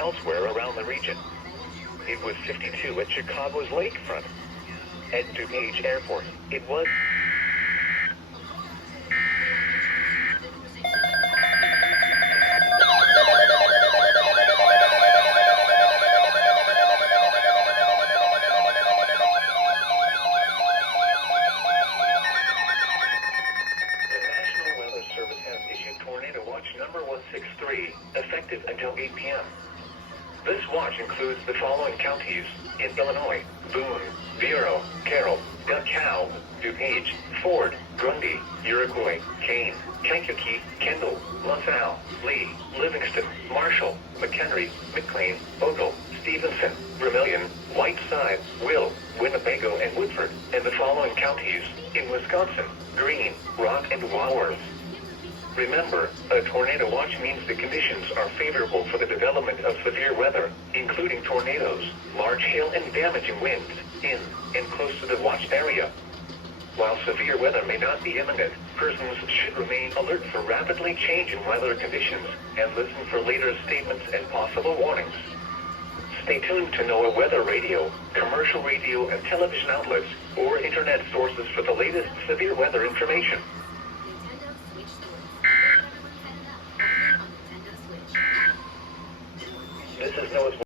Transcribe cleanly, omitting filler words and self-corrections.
elsewhere around the region. It was 52 at Chicago's lakefront. At DuPage Airport, it was... Tornado Watch number 163, effective until 8 p.m. This watch includes the following counties in Illinois: Boone, Vero, Carroll, DeKalb, DuPage, Ford, Grundy, Iroquois, Kane, Kankakee, Kendall, LaSalle, Lee, Livingston, Marshall, McHenry, McLean, Ogle, Stevenson, Vermilion, Whiteside, Will, Winnebago, and Woodford, and the following counties in Wisconsin: Greene, Rock, and Walworth. Remember, a tornado watch means the conditions are favorable for the development of severe weather, including tornadoes, large hail, and damaging winds, in and close to the watch area. While severe weather may not be imminent, persons should remain alert for rapidly changing weather conditions and listen for later statements and possible warnings. Stay tuned to NOAA weather radio, commercial radio and television outlets, or internet sources for the latest severe weather information. This is NOAA's